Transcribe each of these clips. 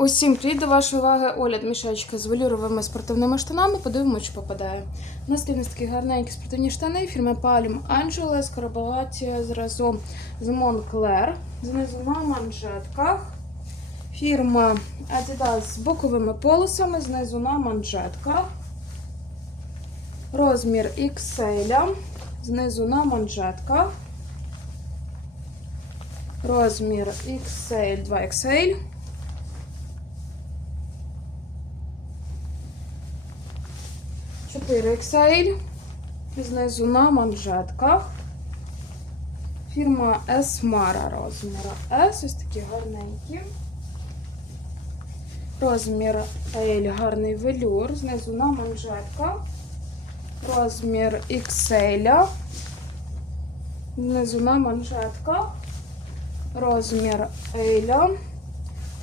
Усім привіт до вашої уваги огляд мішечка з велюровими спортивними штанами. Подивимось, що попадає. У нас є такі гарненькі спортивні штани фірми Palm Angeles, скоробагаті зразу з Moncler. Знизу на манжетках. Фірма Adidas з боковими полосами, знизу на манжетках. Розмір XL, знизу на манжетках. Розмір XL 2XL. Чотири XL. Знизу на манжетках. Фірма Esmara розміра S. Ось такі гарненькі. Розмір L гарний велюр. Знизу на манжетках. Розмір XL. Знизу на манжетках. Розмір L.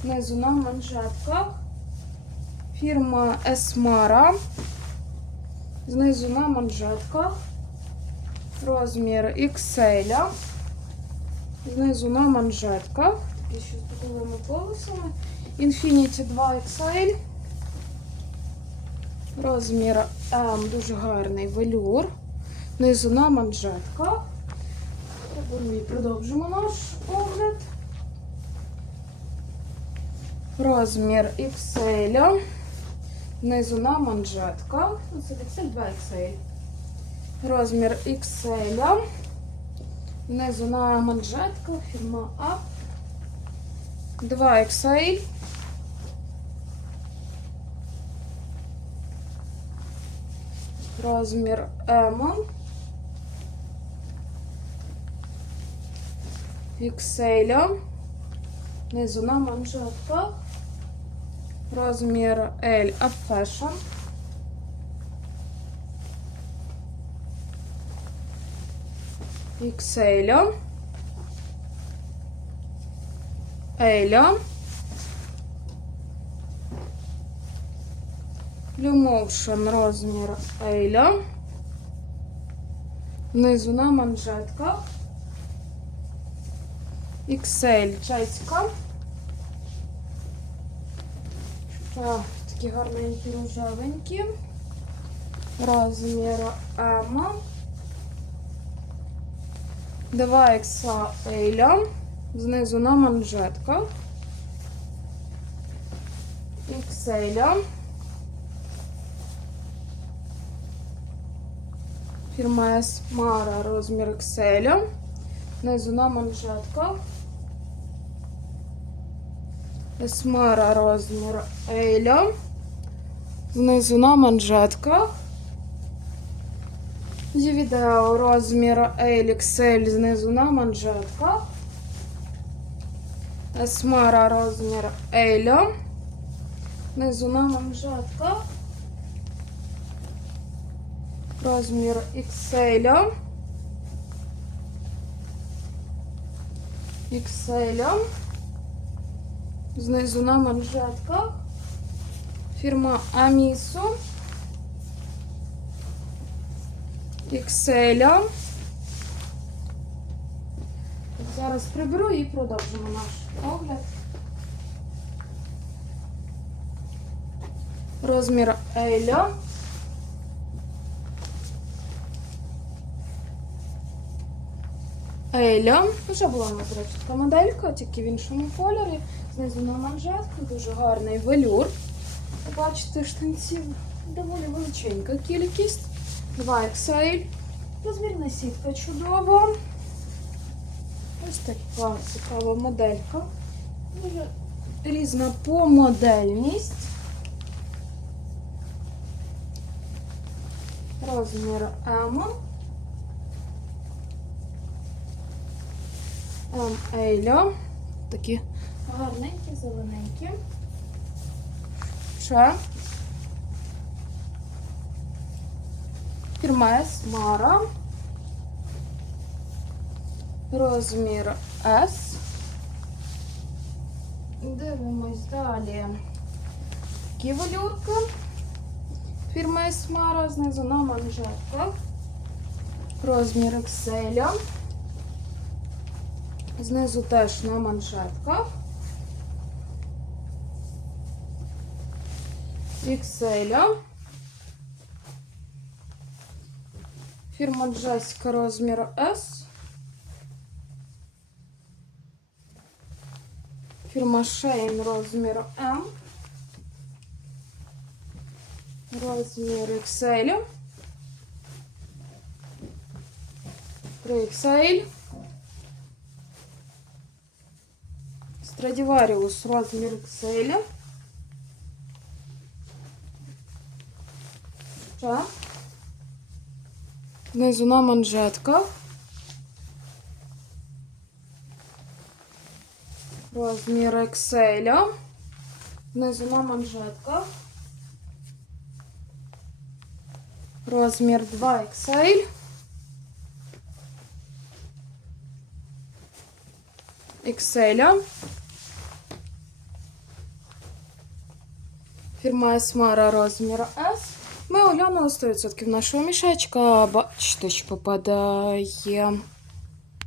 Знизу на манжетках. Фірма Esmara. Знизу на манжетках. Розмір XL. Знизу на манжетках. Такі ще з боковими полосами. Infinity 2 XL. Розмір М дуже гарний велюр. Знизу на манжетках. Продовжимо наш огляд. Розмір XL. Знизу на манжетках. Ну, Це XL 2 XL. Розмір XL. Знизу на манжетках. Фірма А. 2 XL. Розмір М. XL. Знизу на манжетках. Розмір L A Fashion. XL. L. Люмовшн розмір L. Внизу на манжетках. XL чеська. Так, такі гарненькі рожевенькі. Розмір М. 2 XL. Знизу на манжетках. XL. Фірма Esmara розмір XL. Знизу на манжетках. Есмара розмір L. Знизу на манжетках. Зі відео розмір LXL знизу на манжетках. Есмара розмір L. Знизу на манжетках. Розмір XL. XL. Знизу на манжетках. Фірма Амісо. Ікселя. Зараз приберу і продовжимо наш огляд. Розмір L. Еля. Вже була у нас, така моделька, тільки в іншому кольорі. Знизу на манжетку, дуже гарний велюр. Бачите, штанців доволі величенька кількість. 2 XL. Розмірна сітка чудова. Ось така цікава моделька. Дуже різна по модельність. Розмір М. Ейля. Такі гарненькі, зелененькі. Ще. Фірма Мара. Розмір S. Дивимось далі. Такі валюрки. Фірма Esmara знизу на манжетках. Розмір XL. Знизу теж на манжетках. XL. Фірма Джеська розміру S. Фірма Шейн розміру M. Розмір XL. 3XL. Страдивариус розмір XL. Внизу на манжетках. Розмір XL. Внизу на манжетках. Розмір 2XL. XL. Фірма Есмара розміру S. Ми оглянули 100% нашого мішечка. Бачите, що попадає